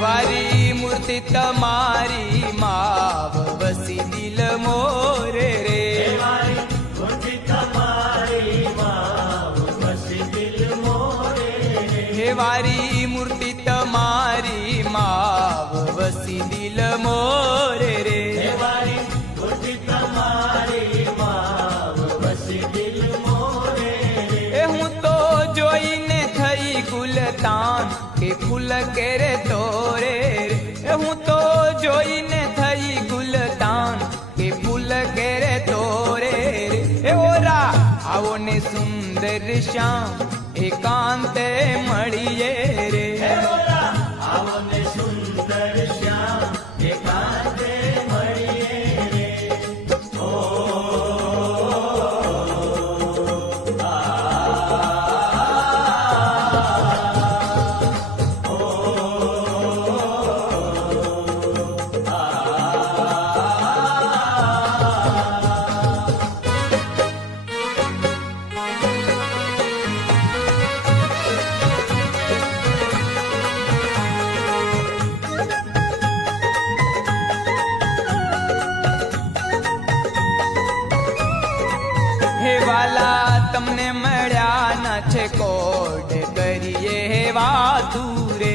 વારી મૂર્તિ તમારી માવ વસી દિલ મોરે રે હે વારી મૂર્તિ તમારી માવ વસી દિલ મોરે રે એ હું તો જોઈને થઈ ગુલતાન કે ફૂલ કેરે તોરે રે એ હું તો જોઈને થઈ ગુલતાન કે ફૂલ કેરે તોરે રે એ ઓરા આવો ને સુંદર શ્યામ એકાંતે મળીએ રે આવો ને સુંદર શ્યામ એકાંતે મળીએ રે હે વાલા તમને મળ્યા ના છે કોડ કરીએ વાતું રે